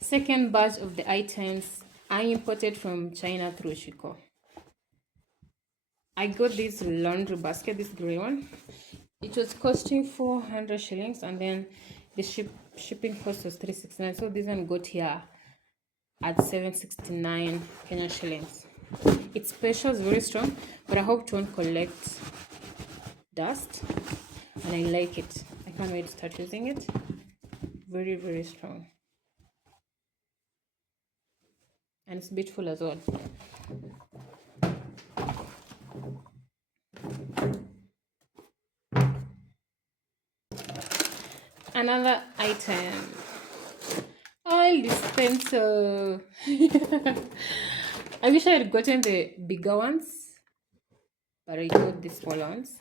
Second batch of the items I imported from China through Shiquo. I got this laundry basket, this gray one. It was costing 400 shillings, and then the shipping cost was 369. So this one got here at 769 Kenya shillings. It's special, it's very strong, but I hope it won't collect dust, and I like it. I can't wait to start using it. Very, very strong, and it's beautiful as well. Another item, oil dispenser. I wish I had gotten the bigger ones, but I got the smaller ones.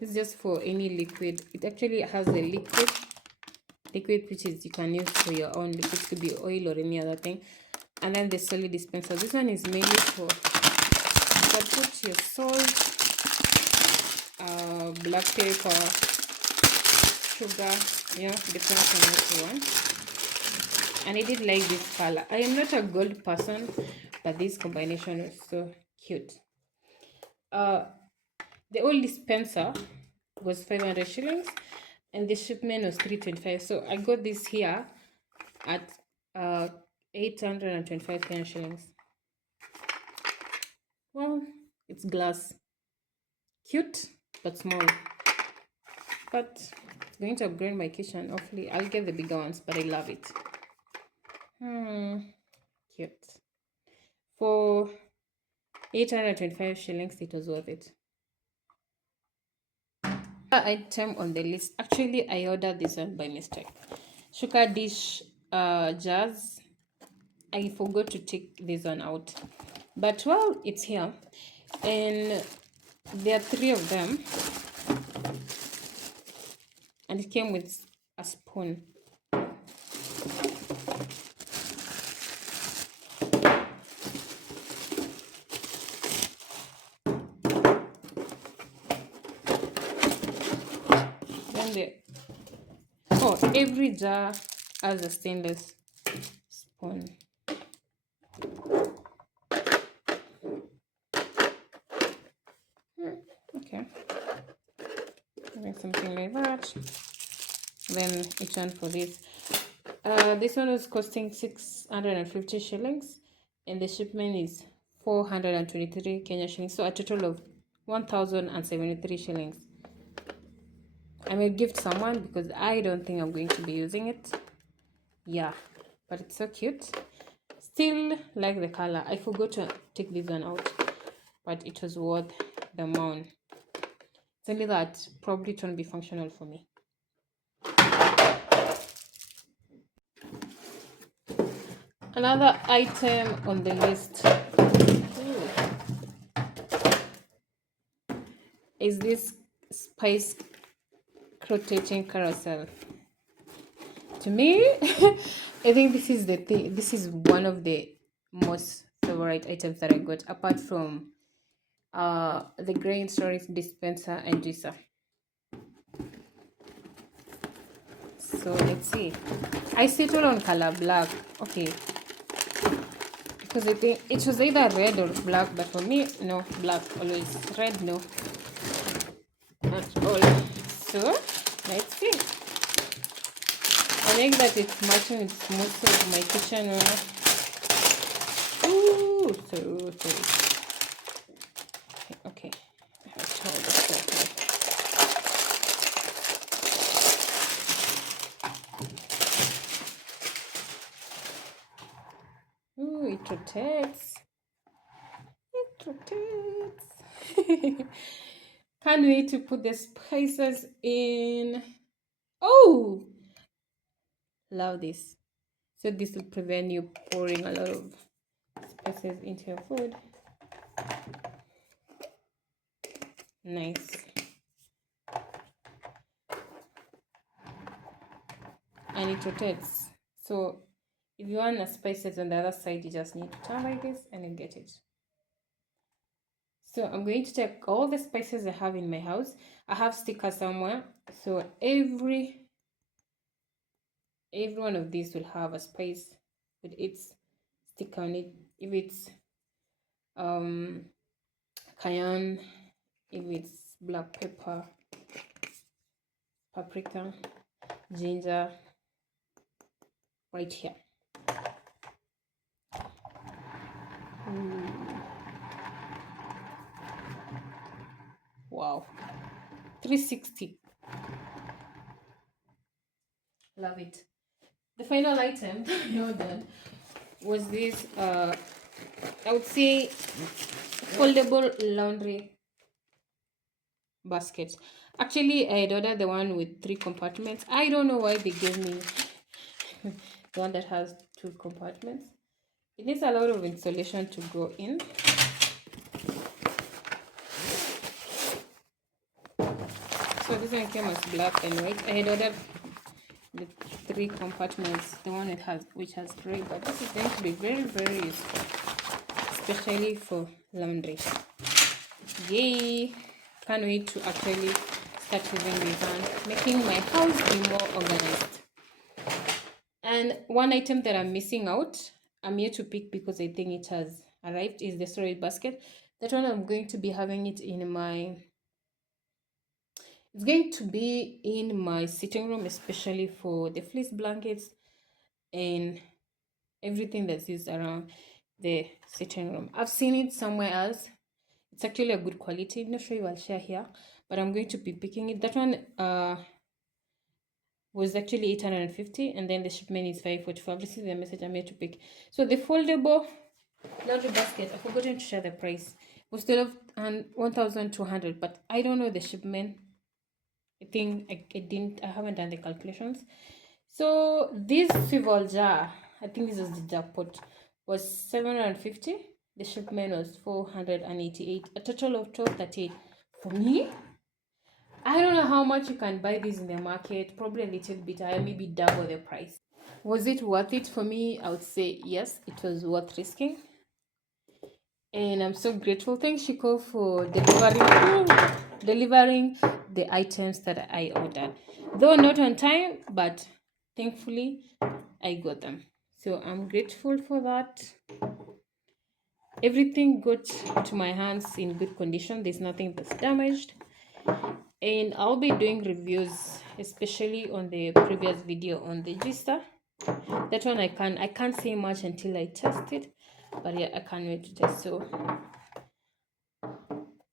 This is just for any liquid. It actually has a liquid which is you can use for your own liquid. It could be oil or any other thing. And then the solid dispenser. This one is mainly for, you can put your salt, black pepper, sugar, depends on what you want. And I did like this color. I am not a gold person, but this combination is so cute. The old dispenser was 500 shillings and the shipment was 325. So I got this here at 825 Kenyan shillings. Well, it's glass. Cute, but small. But it's going to upgrade my kitchen. Hopefully, I'll get the bigger ones, but I love it. Cute. For 825 shillings, it was worth it. Item on the list. Actually, I ordered this one by mistake. Sugar dish jars. I forgot to take this one out, but well, it's here, and there are 3 of them, and it came with a spoon. Every jar has a stainless spoon. Okay, make something like that. Then each one for this. This one was costing 650 shillings, and the shipment is 423 Kenya shillings. So a total of 1,073 shillings. I may gift someone because I don't think I'm going to be using it. Yeah, but it's so cute. Still like the color. I forgot to take this one out, but it was worth the amount. It's only that probably it won't be functional for me. Another item on the list is this spice rotating carousel. To me, I think this is the thing. This is one of the most favorite items that I got, apart from the grain storage dispenser and juicer. So let's see. I settled on color black. Okay, because I think it was either red or black, but for me, no, black always. Red, no, not all. So let's see. I like that it's matching with most of my kitchenware. Ooh, so okay. I have to hold this carefully. Ooh, it rotates. It rotates. Can't wait to put the spices in. Oh, love this. So this will prevent you pouring a lot of spices into your food. Nice. And it rotates. So if you want the spices on the other side, you just need to turn like this and you get it. So I'm going to take all the spices I have in my house. I have stickers somewhere. So every every one of these will have a spice with its stick on it. If it's cayenne, if it's black pepper, paprika, ginger, right here. Wow, 360. Love it. The final item I ordered was this I would say foldable laundry baskets. Actually, I had ordered the one with 3 compartments. I don't know why they gave me the one that has 2 compartments. It needs a lot of insulation to go in. So this one came as black and white. I had ordered the 3 compartments, the one which has gray, but this is going to be very, very useful, especially for laundry. Yay! Can't wait to actually start using this one, making my house be more organized. And one item that I'm missing out, I'm here to pick because I think it has arrived, is the storage basket. That one I'm going to be having it in my, it's going to be in my sitting room, especially for the fleece blankets and everything that's used around the sitting room. I've seen it somewhere else. It's actually a good quality. I'm not sure if I'll share here, but I'm going to be picking it. That one was actually 850, and then the shipment is 545. This is the message I'm here to pick. So the foldable laundry basket, I've forgotten to share the price, was still of 1,200, but I don't know the shipment. I think I haven't done the calculations. So this swivel jar, I think this was the jackpot, was 750. The shipment was 488, a total of 1238 for me. I don't know how much you can buy these in the market, probably a little bit higher, maybe double the price. Was it worth it for me? I would say yes, it was worth risking. And I'm so grateful. Thanks, Shiquo, for delivering the items that I ordered. Though not on time, but thankfully I got them. So I'm grateful for that. Everything got to my hands in good condition. There's nothing that's damaged. And I'll be doing reviews, especially on the previous video on the Gista. That one I can't say much until I test it, but yeah, I can't wait to test. So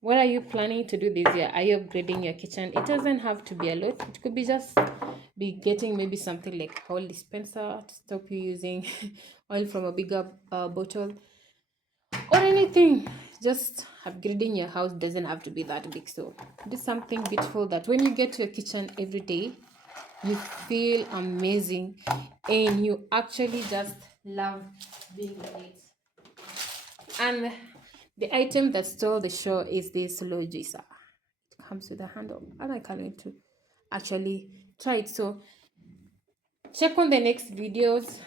what are you planning to do this year? Are you upgrading your kitchen? It doesn't have to be a lot. It could be just be getting maybe something like oil dispenser to stop you using oil from a bigger bottle, or anything. Just upgrading your house doesn't have to be that big. So do something beautiful that when you get to your kitchen every day, you feel amazing and you actually just love being in it. And the item that stole the show is this low juicer. It comes with a handle, and I can't wait to actually try it. So check on the next videos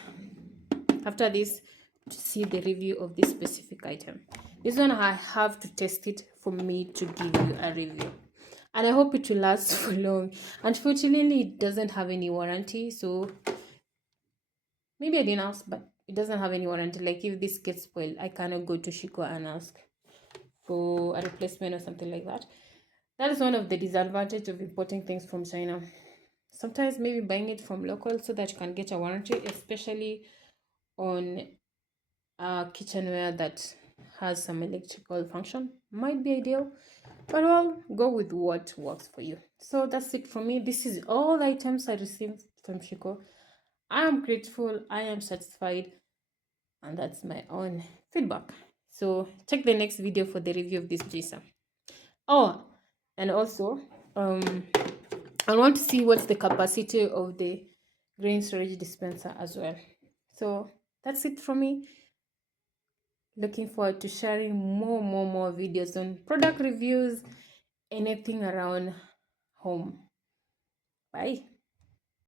after this to see the review of this specific item. This one I have to test it for me to give you a review, and I hope it will last for long. Unfortunately, it doesn't have any warranty, so maybe I didn't ask, but it doesn't have any warranty. Like if this gets spoiled, I cannot go to Shiquo and ask for a replacement or something like that. That is one of the disadvantages of importing things from China. Sometimes maybe buying it from local so that you can get a warranty, especially on kitchenware that has some electrical function, might be ideal, but well, go with what works for you. So that's it from me. This is all the items I received from Shiquo. I am grateful, I am satisfied, and that's my own feedback. So check the next video for the review of this juicer. Oh, and also I want to see what's the capacity of the grain storage dispenser as well. So that's it from me. Looking forward to sharing more videos on product reviews, anything around home. Bye.